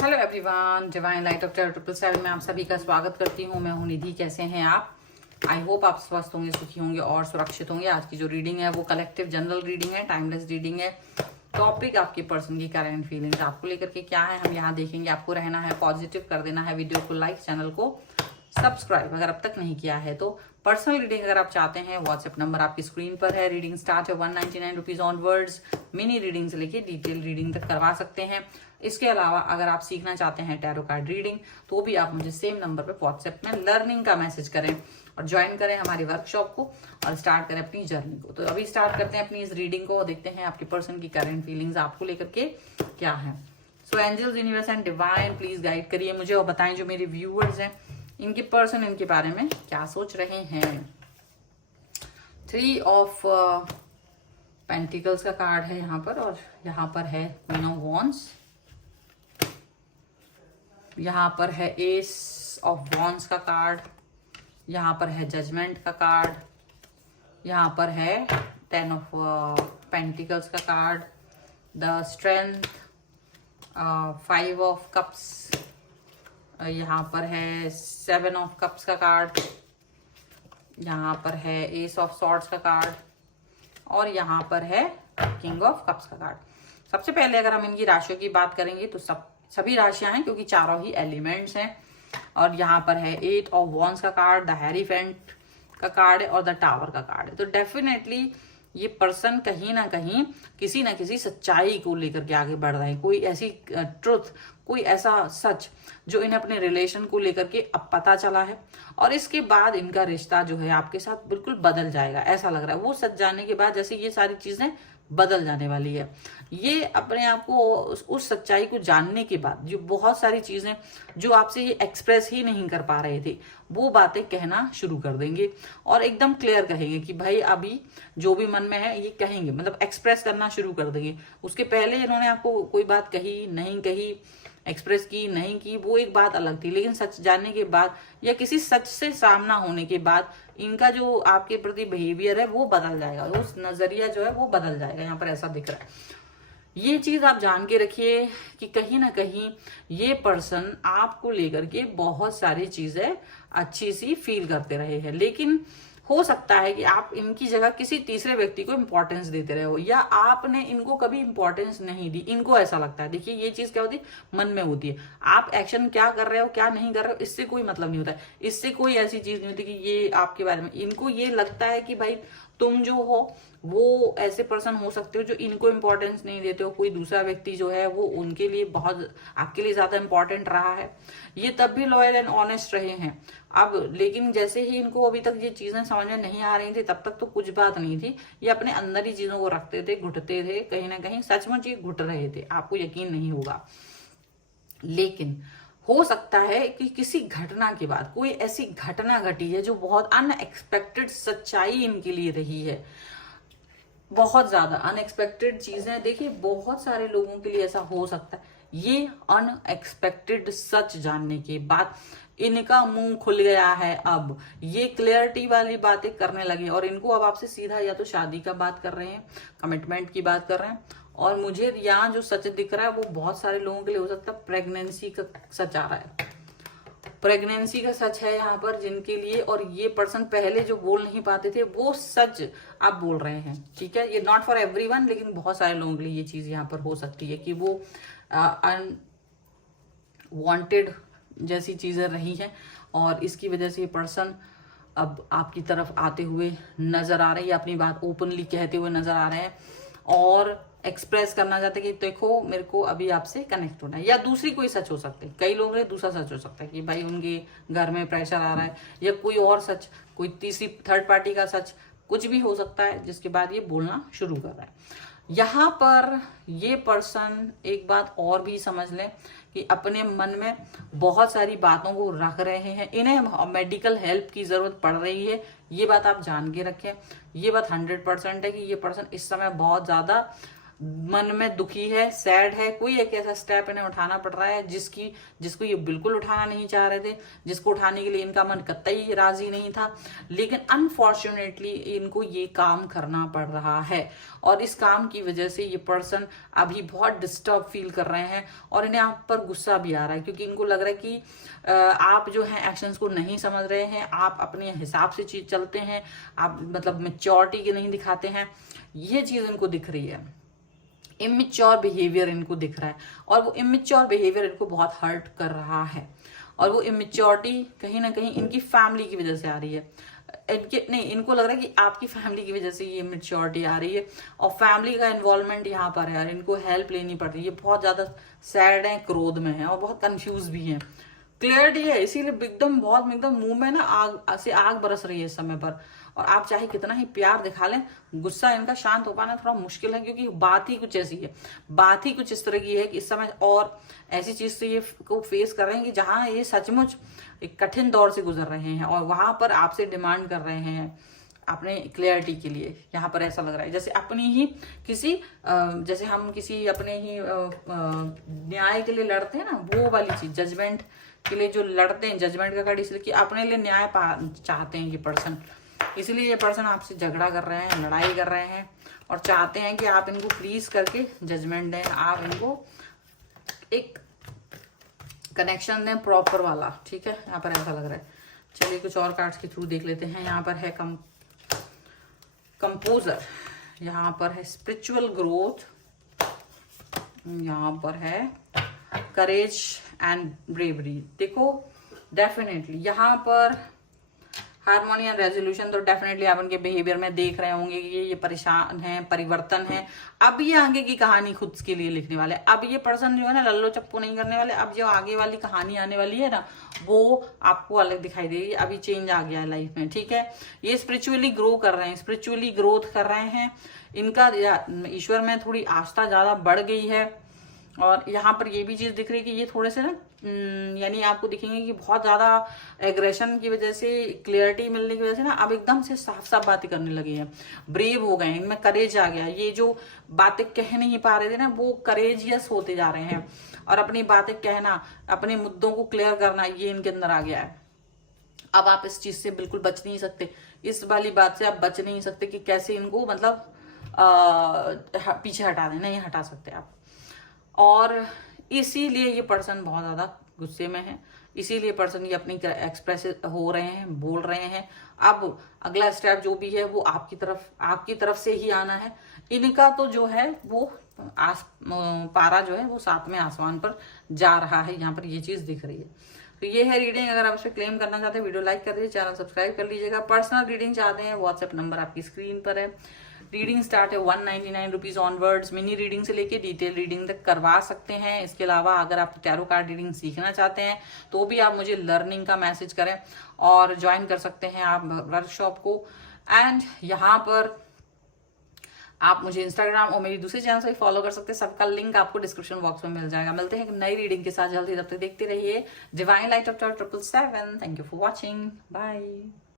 Hello everyone, divine light of terror 777 में आप सभी का स्वागत करती हूँ। मैं हूँ निधि। कैसे हैं आप? आई होप आप स्वस्थ होंगे, सुखी होंगे और सुरक्षित होंगे। आज की जो रीडिंग है वो कलेक्टिव जनरल रीडिंग है, टाइमलेस रीडिंग है। टॉपिक आपकी पर्सन की करंट फीलिंग्स आपको लेकर के क्या है हम यहाँ देखेंगे। आपको रहना है पॉजिटिव, कर देना है वीडियो को लाइक, चैनल को सब्सक्राइब अगर अब तक नहीं किया है तो। पर्सनल रीडिंग अगर आप चाहते हैं, व्हाट्सएप नंबर आपकी स्क्रीन पर है। रीडिंग स्टार्ट है 199 रुपीज ऑनवर्ड्स। मिनी रीडिंग से लेके डिटेल रीडिंग तक करवा सकते हैं। इसके अलावा अगर आप सीखना चाहते हैं टैरो कार्ड रीडिंग तो भी आप मुझे सेम नंबर पर व्हाट्सएप में लर्निंग का मैसेज करें और ज्वाइन करें हमारी वर्कशॉप को और स्टार्ट करें अपनी जर्नी को। तो अभी स्टार्ट करते हैं अपनी इस रीडिंग को और देखते हैं आपकी पर्सन की करंट फीलिंग्स आपको लेकर के क्या है। So angels, universe and divine please guide करिए मुझे और बताएं जो मेरे व्यूअर्स हैं इनके पर्सन इनके बारे में क्या सोच रहे हैं। 3 ऑफ पेंटिकल्स का कार्ड है यहाँ पर और यहाँ पर है क्वीन ऑफ वॉन्ड्स। यहाँ पर है एस ऑफ वॉन्ड्स का कार्ड। यहाँ पर है जजमेंट का कार्ड। यहाँ पर है 10 ऑफ पेंटिकल्स का card, the strength, 5 of cups. यहाँ पर है 7 ऑफ कप्स का कार्ड। यहाँ पर है एस ऑफ सॉर्ड्स का कार्ड और यहाँ पर है किंग ऑफ कप्स का कार्ड। सबसे पहले अगर हम इनकी राशियों की बात करेंगे तो सभी राशियां हैं क्योंकि चारों ही एलिमेंट्स हैं। और यहाँ पर है 8 ऑफ वॉन्ड्स का कार्ड, द हेरीफेंट का कार्ड है और द टावर का कार्ड है। तो डेफिनेटली ये पर्सन कहीं ना कहीं किसी ना किसी सच्चाई को लेकर के आगे बढ़ रहे हैं। कोई ऐसी ट्रुथ, कोई ऐसा सच जो इन्हें अपने रिलेशन को लेकर के अब पता चला है और इसके बाद इनका रिश्ता जो है आपके साथ बिल्कुल बदल जाएगा, ऐसा लग रहा है। वो सच जानने के बाद जैसे ये सारी चीजें बदल जाने वाली है। ये अपने आप को उस सच्चाई को जानने के बाद जो बहुत सारी चीजें जो आपसे ये एक्सप्रेस ही नहीं कर पा रहे थे वो बातें कहना शुरू कर देंगे और एकदम क्लियर कहेंगे कि भाई अभी जो भी मन में है ये कहेंगे, मतलब एक्सप्रेस करना शुरू कर देंगे। उसके पहले इन्होंने आपको कोई बात कही नहीं कही, एक्सप्रेस की नहीं की, वो एक बात अलग थी। लेकिन सच जानने के बाद या किसी सच से सामना होने के बाद इनका जो आपके प्रति बिहेवियर है वो बदल जाएगा, उस नजरिया जो है वो बदल जाएगा। यहाँ पर ऐसा दिख रहा है। ये चीज आप जान के रखिए कि कहीं ना कहीं ये पर्सन आपको लेकर के बहुत सारी चीजें अच्छी सी फील करते रहे हैं, लेकिन हो सकता है कि आप इनकी जगह किसी तीसरे व्यक्ति को इंपॉर्टेंस देते रहे हो या आपने इनको कभी इंपॉर्टेंस नहीं दी। इनको ऐसा लगता है, देखिए ये चीज क्या होती है, मन में होती है। आप एक्शन क्या कर रहे हो क्या नहीं कर रहे हो इससे कोई मतलब नहीं होता है, इससे कोई ऐसी चीज नहीं होती कि ये आपके बारे में। इनको ये लगता है कि भाई तुम जो हो वो ऐसे पर्सन हो सकते हो जो इनको इंपॉर्टेंस नहीं देते हो। कोई दूसरा व्यक्ति जो है वो उनके लिए बहुत आपके लिए ज्यादा इंपॉर्टेंट रहा है। ये तब भी लॉयल एंड ऑनेस्ट रहे हैं। अब लेकिन जैसे ही इनको अभी तक ये चीजें समझ में नहीं आ रही थी तब तक तो कुछ बात नहीं थी। ये अपने अंदर ही चीजों को रखते थे, घुटते थे, कहीं ना कहीं सचमुच ये घुट रहे थे, आपको यकीन नहीं होगा। लेकिन हो सकता है कि किसी घटना के बाद कोई ऐसी घटना घटी है जो बहुत अनएक्सपेक्टेड सच्चाई इनके लिए रही है, बहुत ज्यादा अनएक्सपेक्टेड चीजें। देखिए बहुत सारे लोगों के लिए ऐसा हो सकता है। ये अनएक्सपेक्टेड सच जानने के बाद इनका मुंह खुल गया है। अब ये क्लियरिटी वाली बातें करने लगे और इनको अब आपसे सीधा या तो शादी का बात कर रहे हैं, कमिटमेंट की बात कर रहे हैं। और मुझे यहाँ जो सच दिख रहा है वो बहुत सारे लोगों के लिए हो सकता है प्रेगनेंसी का सच आ रहा है। प्रेगनेंसी का सच है यहाँ पर जिनके लिए, और ये पर्सन पहले जो बोल नहीं पाते थे वो सच आप बोल रहे हैं। ठीक है, ये नॉट फॉर एवरीवन लेकिन बहुत सारे लोगों के लिए ये चीज यहाँ पर हो सकती है कि वो अनवांटेड जैसी चीजें रही हैं और इसकी वजह से ये पर्सन अब आपकी तरफ आते हुए नजर आ रहे हैं, अपनी बात ओपनली कहते हुए नजर आ रहे हैं और एक्सप्रेस करना चाहते हैं कि देखो मेरे को अभी आपसे कनेक्ट होना है। या दूसरी कोई सच हो सकती है, कई लोगों के दूसरा सच हो सकता है कि भाई उनके घर में प्रेशर आ रहा है या कोई और सच, कोई तीसरी थर्ड पार्टी का सच, कुछ भी हो सकता है जिसके बाद ये बोलना शुरू कर रहा है। यहाँ पर ये पर्सन एक बात और भी समझ लें कि अपने मन में बहुत सारी बातों को रख रहे हैं। इन्हें मेडिकल हेल्प की जरूरत पड़ रही है, ये बात आप जान के रखें। ये बात 100% है कि ये पर्सन इस समय बहुत ज्यादा मन में दुखी है, सैड है, कोई एक ऐसा स्टेप इन्हें उठाना पड़ रहा है जिसको ये बिल्कुल उठाना नहीं चाह रहे थे, जिसको उठाने के लिए इनका मन कतई राजी नहीं था, लेकिन अनफॉर्चुनेटली इनको ये काम करना पड़ रहा है। और इस काम की वजह से ये पर्सन अभी बहुत डिस्टर्ब फील कर रहे हैं और इन्हें आप पर गुस्सा भी आ रहा है, क्योंकि इनको लग रहा है कि आप जो है एक्शंस को नहीं समझ रहे हैं, आप अपने हिसाब से चीज चलते हैं, आप मतलब मेच्योरिटी की नहीं दिखाते हैं। ये चीज इनको दिख रही है, इमेच्योर बिहेवियर इनको दिख रहा है, और वो इमेच्योर बिहेवियर इनको बहुत हर्ट कर रहा है। और वो इमेच्योरिटी कहीं ना कहीं इनकी फैमिली की वजह से आ रही है, इनको लग रहा है कि आपकी फैमिली की वजह से ये इमेच्योरिटी आ रही है, और फैमिली का इन्वॉल्वमेंट यहाँ पर है और इनको हेल्प लेनी पड़ रही है। ये बहुत ज्यादा सैड है, क्रोध में है और बहुत कंफ्यूज भी है। क्लियरिटी है, इसीलिए एकदम मुंह में ना आग से आग बरस रही है इस समय पर। और आप चाहे कितना ही प्यार दिखा लें, गुस्सा इनका शांत हो पाना थोड़ा मुश्किल है, क्योंकि बात ही कुछ ऐसी है, बात ही कुछ इस तरह की है कि इस समय और ऐसी चीज से ये को फेस कर रहे हैं कि जहां ये सचमुच एक कठिन दौर से गुजर रहे हैं, और वहां पर आपसे डिमांड कर रहे हैं अपने क्लियरिटी के लिए। यहाँ पर ऐसा लग रहा है जैसे अपनी ही किसी जैसे हम किसी अपने ही न्याय के लिए लड़ते हैं ना, वो वाली चीज, जजमेंट के लिए जो लड़ते हैं, जजमेंट का कार्ड, इसलिए कि अपने लिए न्याय चाहते हैं ये पर्सन, इसलिए ये पर्सन आपसे झगड़ा कर रहे हैं, लड़ाई कर रहे हैं, और चाहते हैं कि आप इनको प्लीज करके जजमेंट दें, आप इनको एक कनेक्शन दें प्रॉपर वाला। ठीक है, यहाँ पर ऐसा लग रहा है। चलिए कुछ और कार्ड्स के थ्रू देख लेते हैं। यहाँ पर है कंपोजर, यहाँ पर है स्पिरिचुअल ग्रोथ, यहाँ पर है करेज एंड ब्रेवरी। देखो डेफिनेटली यहाँ पर हार्मोनी एंड रेजोल्यूशन, तो डेफिनेटली आप उनके बिहेवियर में देख रहे होंगे कि ये परेशान है, परिवर्तन है। अब ये आगे की कहानी खुद के लिए लिखने वाले, अब ये पर्सन जो है ना लल्लो चप्पू नहीं करने वाले। अब जो आगे वाली कहानी आने वाली है ना, वो आपको अलग दिखाई देगी। अभी चेंज आ गया है लाइफ में। ठीक है, ये स्पिरिचुअली ग्रो कर रहे हैं, स्पिरिचुअली ग्रोथ कर रहे हैं, इनका ईश्वर में थोड़ी आस्था ज्यादा बढ़ गई है। और यहाँ पर ये भी चीज दिख रही है कि ये थोड़े से ना यानी आपको दिखेंगे कि बहुत ज्यादा एग्रेशन की वजह से, क्लियरिटी मिलने की वजह से ना अब एकदम से साफ साफ बातें करने लगे हैं, ब्रेव हो गए हैं, इनमें करेज आ गया। ये जो बातें कह नहीं पा रहे थे ना, वो करेजियस होते जा रहे हैं, और अपनी बातें कहना, अपने मुद्दों को क्लियर करना, ये इनके अंदर आ गया है। अब आप इस चीज से बिल्कुल बच नहीं सकते, इस वाली बात से आप बच नहीं सकते कि कैसे इनको मतलब पीछे हटा दें, नहीं हटा सकते आप। और इसीलिए ये पर्सन बहुत ज्यादा गुस्से में है, इसीलिए पर्सन ये अपनी एक्सप्रेस हो रहे हैं, बोल रहे हैं। अब अगला स्टेप जो भी है वो आपकी तरफ से ही आना है। इनका तो जो है वो पारा जो है वो 7वें आसमान पर जा रहा है, यहाँ पर ये चीज दिख रही है। तो ये है रीडिंग। अगर आप इसे क्लेम करना चाहते हैं, वीडियो लाइक कर दीजिए, चैनल सब्सक्राइब कर लीजिएगा। पर्सनल रीडिंग चाहते हैं, व्हाट्सएप नंबर आपकी स्क्रीन पर है। रीडिंग स्टार्ट है 199 रुपीज ऑनवर्ड्स। मिनी रीडिंग से लेके डिटेल रीडिंग तक करवा सकते हैं। इसके अलावा अगर आप टैरो कार्ड रीडिंग सीखना चाहते हैं तो भी आप मुझे लर्निंग का मैसेज करें और ज्वाइन कर सकते हैं आप वर्कशॉप को। एंड यहाँ पर आप मुझे इंस्टाग्राम और मेरी दूसरे चैनल से फॉलो कर सकते हैं, सबका लिंक आपको डिस्क्रिप्शन बॉक्स में मिल जाएगा। मिलते हैं एक नई रीडिंग के साथ जल्दी, तब तक देखते रहिए divine light of 777। Thank you for watching, bye.